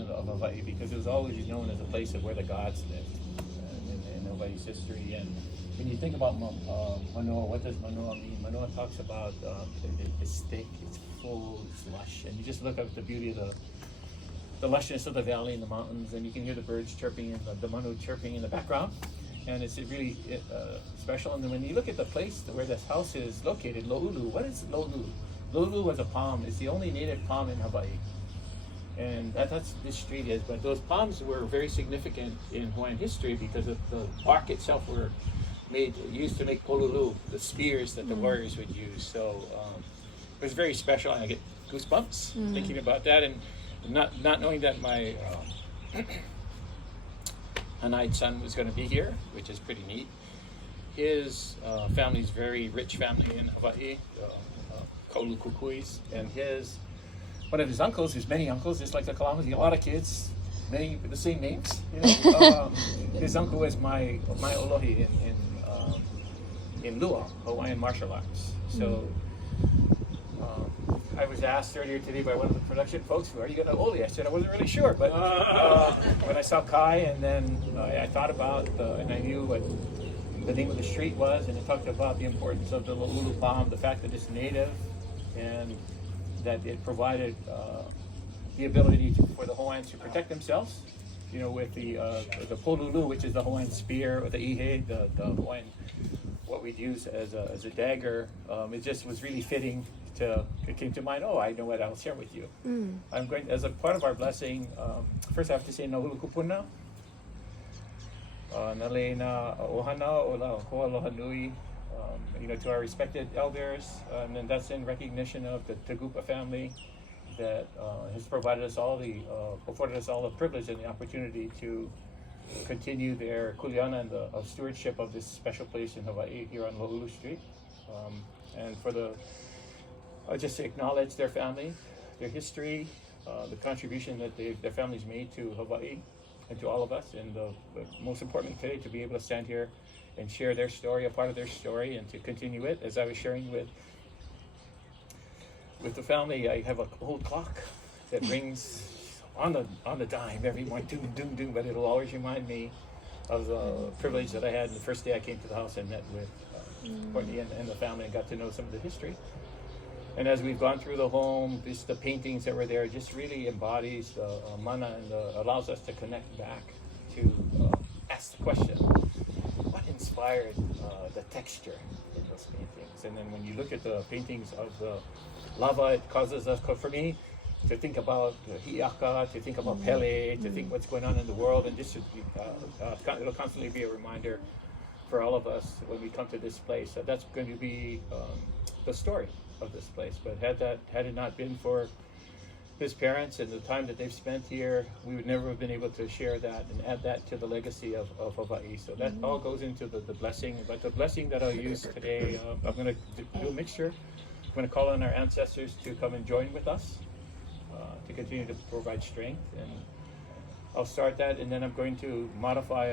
island of Hawaii because it was always known as a place of where the gods lived in Hawaii's history. And when you think about manoa, what does manoa mean? Manoa talks about it's thick, it's full, it's lush, and you just look at the beauty of the lushness of the valley and the mountains, and you can hear the birds chirping and the manu chirping in the background, and it's really special. And then when you look at the place where this house is located, Lulu, what is Lulu? Lulu was a palm. It's the only native palm in Hawaii, and that's this street is. But those palms were very significant in Hawaiian history because of the bark itself were used to make polulu, the spears that the warriors would use. So it was very special, and I get goosebumps thinking about that, and not knowing that my Hanai's son was going to be here, which is pretty neat. His family's very rich family in Hawaii, Kaulu Kukuis, and one of his uncles, there's many uncles, just like the Kalamas, a lot of kids, many with the same names. You know? His uncle was my Olohi in Lua, Hawaiian martial arts. So I was asked earlier today by one of the production folks, "Are you going to Oli?" I said I wasn't really sure, but when I saw Kai, and then I thought about and I knew what the name of the street was, and it talked about the importance of the Lulu palm, the fact that it's native, and that it provided the ability for the Hawaiians to protect themselves, you know, with the polulu, which is the Hawaiian spear, or the ihe, the Hawaiian, what we'd use as a dagger. It just was really fitting. It came to mind, I know what I'll share with you. I'm going, as a part of our blessing, first I have to say Nahulu Kupuna. Naleina Ohana Ola Hoa Aloha Nui, to our respected elders, and then that's in recognition of the Tagupa family that has afforded us all the privilege and the opportunity to continue their kuleana and the stewardship of this special place in Hawaii here on Lulu Street, and for just to acknowledge their family, their history, the contribution that their families made to Hawaii and to all of us, and most importantly today, to be able to stand here and share their story, a part of their story, and to continue it. As I was sharing with the family, I have a old clock that rings on the dime every morning, doom, doom, doom, but it'll always remind me of the privilege that I had the first day I came to the house and met with Courtney and the family and got to know some of the history. And as we've gone through the home, the paintings that were there just really embodies the mana and allows us to connect back to ask the question, what inspired the texture in those paintings? And then when you look at the paintings of the lava, it causes us, for me, to think about Hiaka, to think about Pele, to think what's going on in the world, and just it'll constantly be a reminder for all of us when we come to this place that that's going to be the story of this place. But had it not been for his parents and the time that they've spent here, we would never have been able to share that and add that to the legacy of Hawaii. So that all goes into the blessing. But the blessing that I'll use today, I'm going to do a mixture. I'm going to call on our ancestors to come and join with us to continue to provide strength. And I'll start that, and then I'm going to modify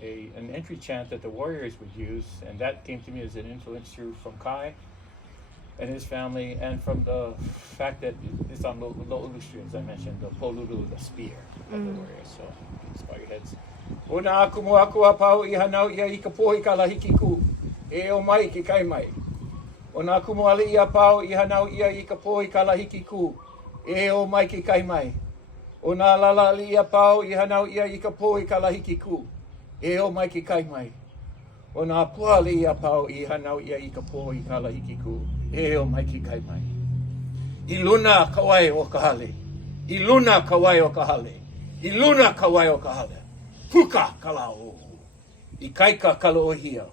an entry chant that the warriors would use, and that came to me as an influence from Kai and his family, and from the fact that it's on Lulu Street, as I mentioned, the polulu, the spear of the warriors. So just bow your heads. Ona aku mo aku apau I hanau ia I ka pohi ka lahiki ku, e o mai ki kai mai. Ona aku mo ali ia pau I hanau ia I ka pohi ka lahiki ku, e o mai ki kai mai. Ona lala ali ia pau I hanau ia I ka pohi ka lahiki ku, e o mai ki kai mai. Ona pua ali ia pau I hanau ia I ka pohi ka lahiki ku, e o mai ki kai mai. I luna kawai o ka hale. I luna kawai o ka hale. I luna kawai o ka hale. Puka kalao. I kaika kaloahia.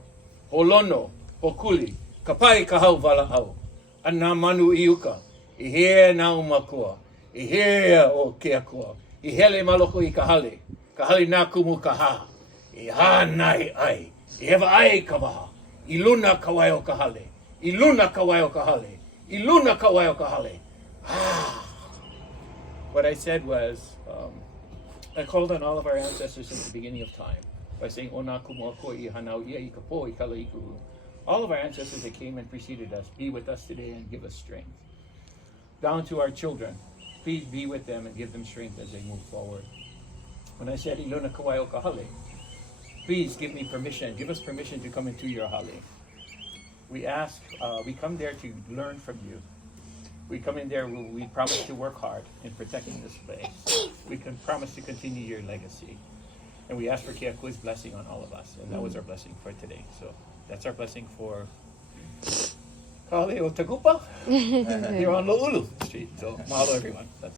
Holono, hokuli, kapai ka hau wala au. Ana manu I uka. I hea na umakua. I hea o ke akua. I hele maloko I ka hale. Ka hale nā kumu ka ha. I hānai ai. I hewa ai ka waha. I luna kawai o ka hale. I luna kawai o ka hale. I luna kawai o ka hale. What I said was, I called on all of our ancestors since the beginning of time by saying, Ona kumoa ko I hanau ia I ka po I kala I kuru. All of our ancestors that came and preceded us, be with us today and give us strength. Down to our children, please be with them and give them strength as they move forward. When I said Iluna Kawai o Kahale, please give me permission, give us permission to come into your hale. We ask, we come there to learn from you. We come in there, we promise to work hard in protecting this place. We can promise to continue your legacy. And we ask for Keakua's blessing on all of us. And that was our blessing for today. So that's our blessing for Kale o Tagupa here on Lulu Street. So mahalo everyone. That's